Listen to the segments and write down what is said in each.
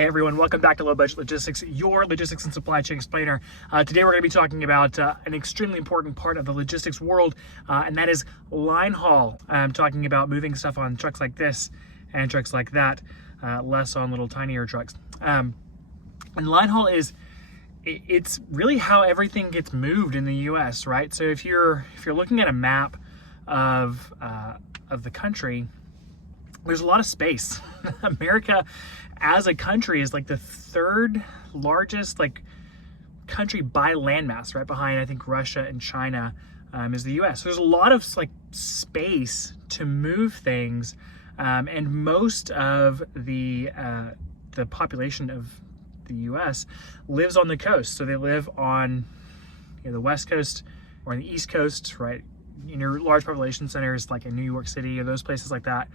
Hey everyone, welcome back to Low Budget Logistics, your logistics and supply chain explainer. Today we're going to be talking about an extremely important part of the logistics world, and that is line haul. I'm talking about moving stuff on trucks like this and trucks like that, less on little tinier trucks. And line haul it's really how everything gets moved in the U.S., right? So if you're looking at a map of the country, there's a lot of space. America as a country is like the third largest country by landmass, right behind I think Russia and China is the US. So there's a lot of space to move things, and most of the population of the US lives on the coast. So they live on the West Coast or on the East Coast, right? Large population centers like in New York City or those places like that,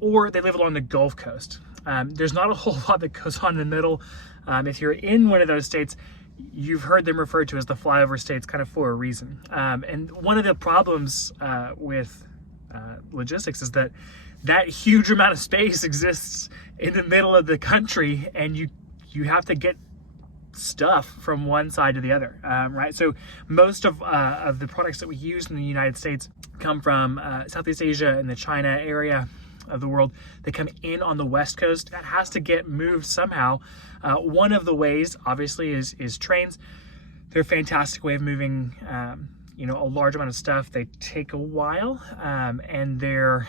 or they live along the Gulf Coast. There's not a whole lot that goes on in the middle. If you're in one of those states, you've heard them referred to as the flyover states kind of for a reason. And one of the problems with logistics is that huge amount of space exists in the middle of the country, and you have to get stuff from one side to the other, right? So most of the products that we use in the United States come from Southeast Asia and the China area of the world. They come in on the West Coast. That has to get moved somehow. One of the ways, obviously, is trains. They're a fantastic way of moving, a large amount of stuff. They take a while, and you're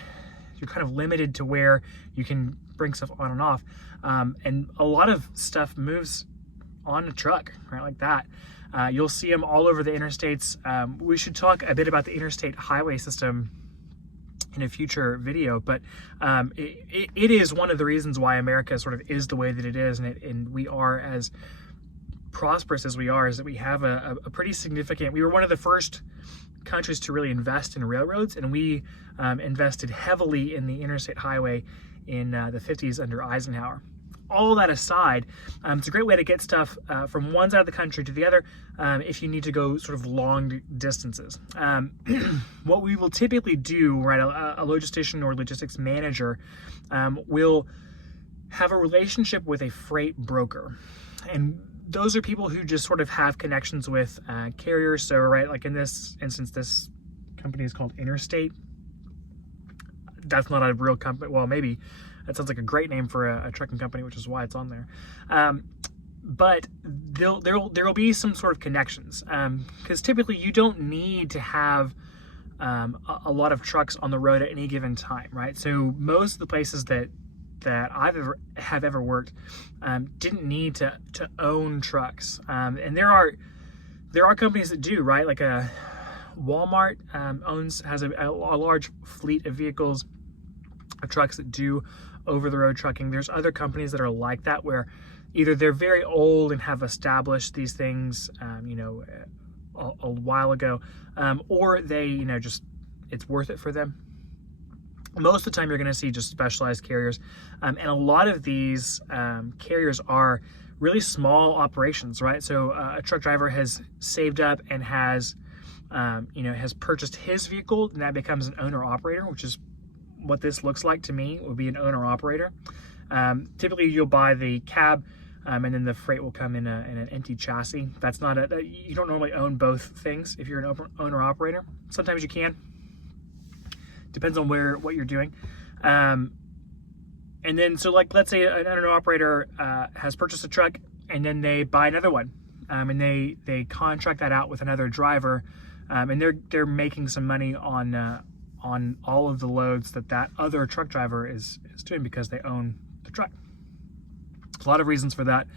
kind of limited to where you can bring stuff on and off. And a lot of stuff moves on a truck, right, like that. You'll see them all over the interstates. We should talk a bit about the interstate highway system in a future video, but it is one of the reasons why America sort of is the way that it is, and we are as prosperous as we are, is that we have a pretty significant, we were one of the first countries to really invest in railroads, and we invested heavily in the interstate highway in the 50s under Eisenhower. All that aside, it's a great way to get stuff from one side of the country to the other if you need to go sort of long distances. What we will typically do, right, a logistician or logistics manager will have a relationship with a freight broker. And those are people who just sort of have connections with carriers. So, right, like in this instance, this company is called Interstate. That's not a real company. Well, maybe. That sounds like a great name for a trucking company, which is why it's on there. But there will be some sort of connections, because typically you don't need to have a lot of trucks on the road at any given time, right? So most of the places that have ever worked didn't need to own trucks, and there are companies that do, right? Like a Walmart has a large fleet of vehicles, of trucks that do over-the-road trucking. There's other companies that are like that, where either they're very old and have established these things, a while ago, or they, just it's worth it for them. Most of the time, you're going to see just specialized carriers, and a lot of these carriers are really small operations, right? So a truck driver has saved up and has purchased his vehicle, and that becomes an owner-operator, which is what this looks like to me. Would be an owner-operator. Typically, you'll buy the cab, and then the freight will come in an empty chassis. That's not you don't normally own both things if you're an owner-operator. Sometimes you can. Depends on what you're doing. And then, so let's say an owner-operator has purchased a truck, and then they buy another one, and they contract that out with another driver, and they're making some money on all of the loads that other truck driver is doing because they own the truck. There's a lot of reasons for that.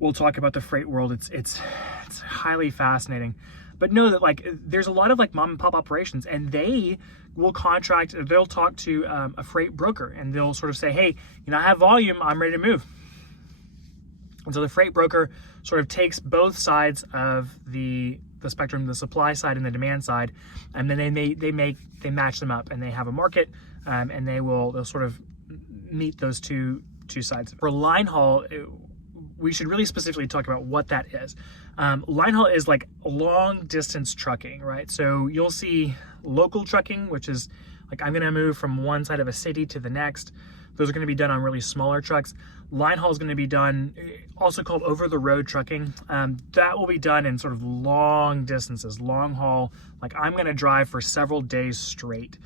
We'll talk about the freight world. It's highly fascinating. But know that there's a lot of mom and pop operations, and they will they'll talk to a freight broker, and they'll sort of say, hey, I have volume, I'm ready to move. And so the freight broker sort of takes both sides of the spectrum, the supply side and the demand side, and then they match them up, and they have a market, and they'll sort of meet those two sides. For line haul, we should really specifically talk about what that is. Line haul is like long distance trucking, right? So you'll see local trucking, which is I'm going to move from one side of a city to the next. Those are going to be done on really smaller trucks. line haul is going to be done, also called over-the-road trucking. That will be done in sort of long distances, long haul. Like I'm going to drive for several days straight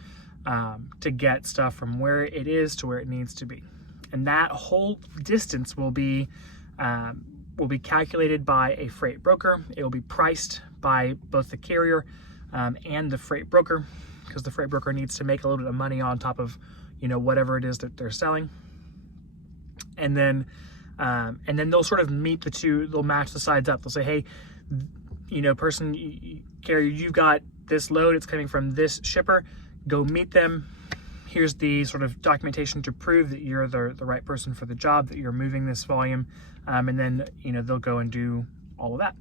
to get stuff from where it is to where it needs to be. And that whole distance will be calculated by a freight broker. It will be priced by both the carrier and the freight broker, because the freight broker needs to make a little bit of money on top of, whatever it is that they're selling. And then they'll sort of meet the two. They'll match the sides up. They'll say, hey, carrier, you've got this load. It's coming from this shipper. Go meet them. Here's the sort of documentation to prove that you're the right person for the job, that you're moving this volume. And then, they'll go and do all of that.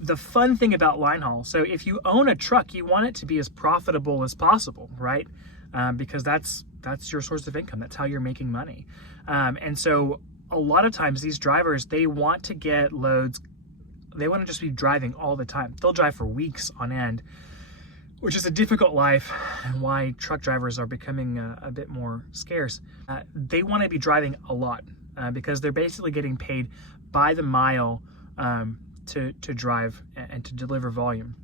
The fun thing about line haul, so if you own a truck, you want it to be as profitable as possible, right? Because that's your source of income. That's how you're making money. And so a lot of times these drivers, they want to get loads. They want to just be driving all the time. They'll drive for weeks on end, which is a difficult life, and why truck drivers are becoming a bit more scarce. They want to be driving a lot because they're basically getting paid by the mile to drive and to deliver volume.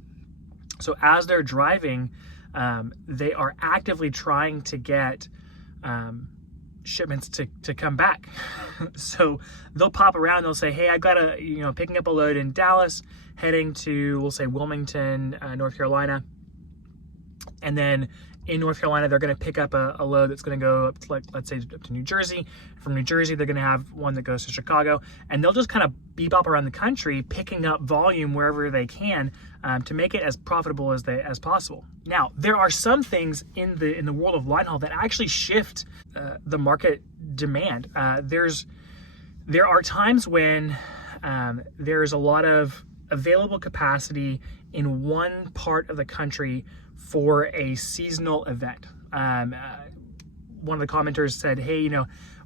So as they're driving, they are actively trying to get shipments to come back. So they'll pop around, they'll say, hey, I've got picking up a load in Dallas, heading to, we'll say, Wilmington, North Carolina. And then in North Carolina, they're going to pick up a load that's going to go up to, let's say, up to New Jersey. From New Jersey, they're going to have one that goes to Chicago, and they'll just kind of bebop around the country, picking up volume wherever they can to make it as profitable as possible. Now, there are some things in the world of line haul that actually shift the market demand. There are times when there's a lot of available capacity in one part of the country for a seasonal event. One of the commenters said, hey,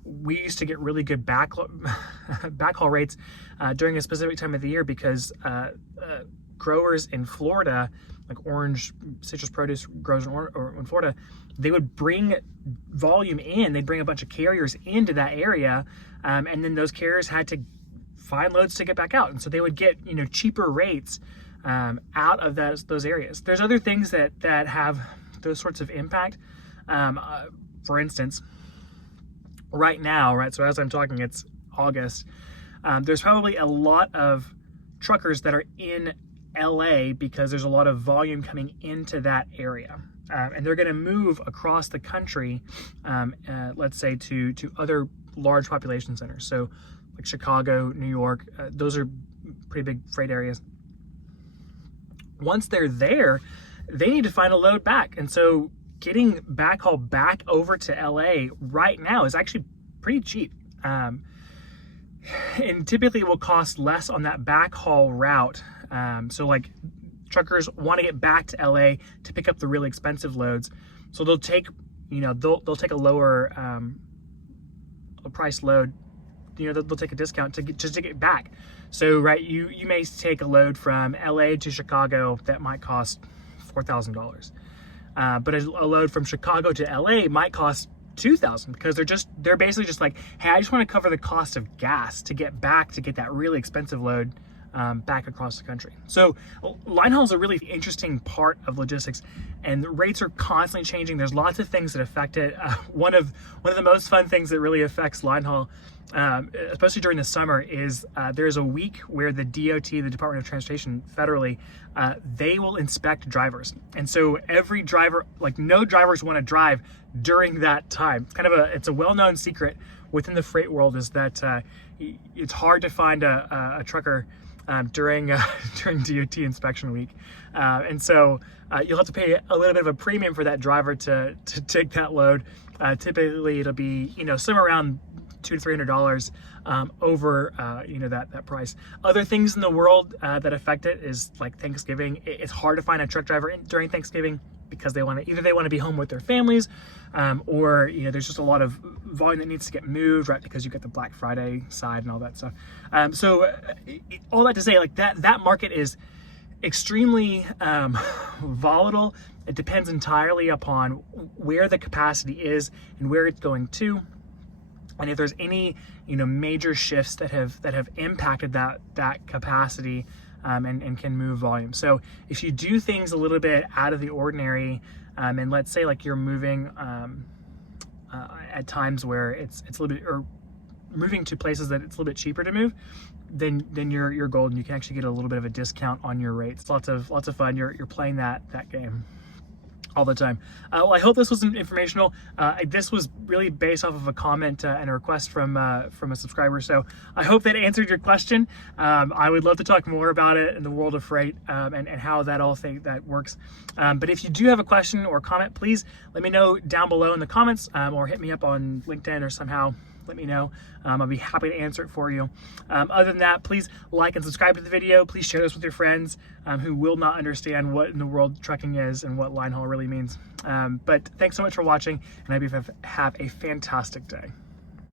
we used to get really good backhaul rates during a specific time of the year because growers in Florida, like orange citrus produce grows in Florida, they would bring volume in. They'd bring a bunch of carriers into that area, and then those carriers had to find loads to get back out. And so they would get cheaper rates out of those areas. There's other things that have those sorts of impact. For instance, right now, right? So as I'm talking, it's August. There's probably a lot of truckers that are in LA because there's a lot of volume coming into that area. And they're going to move across the country, let's say to other large population centers. So like Chicago, New York, those are pretty big freight areas. Once they're there, they need to find a load back. And so getting backhaul back over to LA right now is actually pretty cheap. And typically it will cost less on that backhaul route. So like truckers want to get back to LA to pick up the really expensive loads. So they'll take, they'll take a lower price load. They'll take a discount to get back. So, right, you may take a load from LA to Chicago that might cost $4,000. But a load from Chicago to LA might cost $2,000 because they're basically just like, hey, I just want to cover the cost of gas to get back to get that really expensive load back across the country. So line haul is a really interesting part of logistics, and the rates are constantly changing. There's lots of things that affect it. One of the most fun things that really affects line haul, especially during the summer, is there's a week where the DOT, the Department of Transportation federally, they will inspect drivers. And so every driver, like no drivers want to drive during that time. It's a well-known secret within the freight world is that it's hard to find a trucker during DOT inspection week. And so you'll have to pay a little bit of a premium for that driver to take that load. Typically it'll be, somewhere around $200 to $300 over, that price. Other things in the world that affect it is like Thanksgiving. It's hard to find a truck driver during Thanksgiving because they want to be home with their families, or there's just a lot of volume that needs to get moved, right? Because you get the Black Friday side and all that stuff. So all that to say, like that market is extremely volatile. It depends entirely upon where the capacity is and where it's going to. and if there's any, major shifts that have impacted that capacity, and can move volume. So if you do things a little bit out of the ordinary, and let's say like you're moving at times where it's a little bit, or moving to places that it's a little bit cheaper to move, then you're golden. You can actually get a little bit of a discount on your rates. Lots of fun. You're playing that game all the time. Well, I hope this was informational. This was really based off of a comment and a request from a subscriber. So I hope that answered your question. I would love to talk more about it in the world of freight, and how that that works. But if you do have a question or comment, please let me know down below in the comments, or hit me up on LinkedIn or somehow. Let me know. I'll be happy to answer it for you. Other than that, please like and subscribe to the video. Please share this with your friends who will not understand what in the world trucking is and what line haul really means. But thanks so much for watching, and I hope you have a fantastic day.